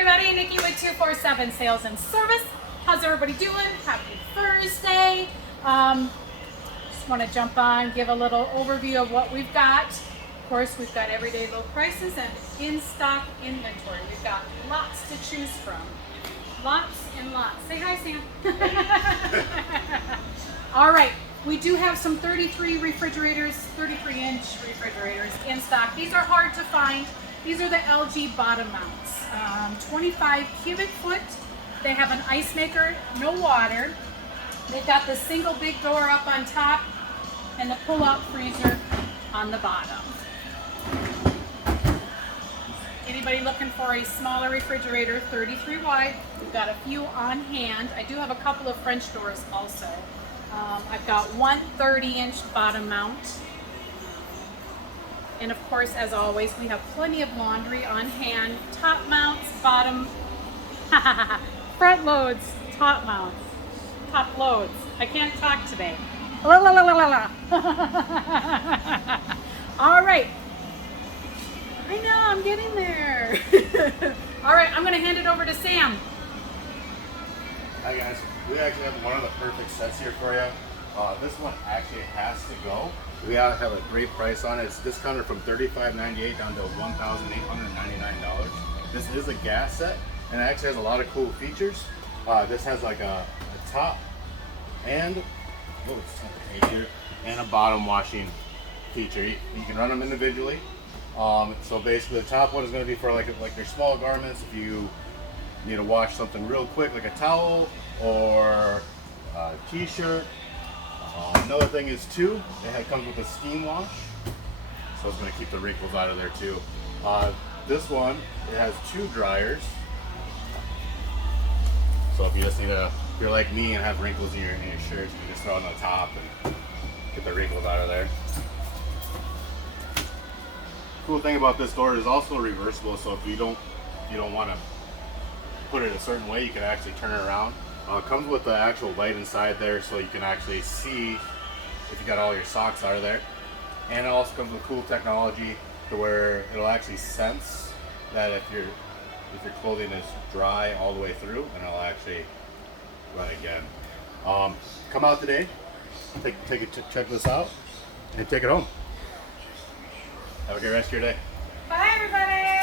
everybody, Nikki with 247 Sales and Service. How's everybody doing? Happy Thursday. Just want to jump on, give a little overview of what we've got. Of course, we've got everyday low prices and in-stock inventory. We've got lots to choose from. Lots and lots. Say hi, Sam. All right, we do have some 33-inch refrigerators in stock. These are hard to find. These are the LG bottom mounts. 25 cubic foot. They have an ice maker, no water. They've got the single big door up on top and the pull-out freezer on the bottom. Anybody looking for a smaller refrigerator, 33 wide, we've got a few on hand. I do have a couple of French doors also. I've got one 30-inch bottom mount. And of course, as always, we have plenty of laundry on hand. Top mounts, bottom, front loads, top mounts, top loads. I can't talk today. La, la, la, la, la, la. All right. I know, I'm getting there. All right, I'm gonna hand it over to Sam. Hi guys, we actually have one of the perfect sets here for you. This one actually has to go. We have a great price on it. It's discounted from $35.98 down to $1,899. This is a gas set and it actually has a lot of cool features. This has like a top and and a bottom washing feature. You can run them individually. So basically the top one is going to be for like your small garments if you need to wash something real quick like a towel or a t-shirt. Another thing is too, it comes with a steam wash, so it's going to keep the wrinkles out of there too. This one, it has two dryers, so if you just need if you're like me and have wrinkles in your shirts, you can just throw it on the top and get the wrinkles out of there. Cool thing about this door is also reversible, so if you don't want to put it a certain way, you can actually turn it around. It comes with the actual light inside there, so you can actually see if you got all your socks out of there. And it also comes with cool technology to where it'll actually sense that if your clothing is dry all the way through, and it'll actually run again. Come out today, check this out, and take it home. Have a great rest of your day. Bye, everybody.